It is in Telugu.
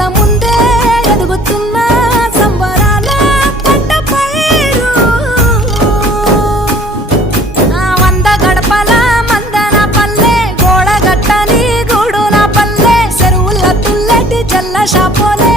కళ్ళ ముందే ఎదుగుతున్న సంబరాల పంట పైరు వంద గడపల మందన పల్లె గోడ గట్టని గూడు నా పల్లె చెరువుల తుల్లటి జల్ల షాపోలే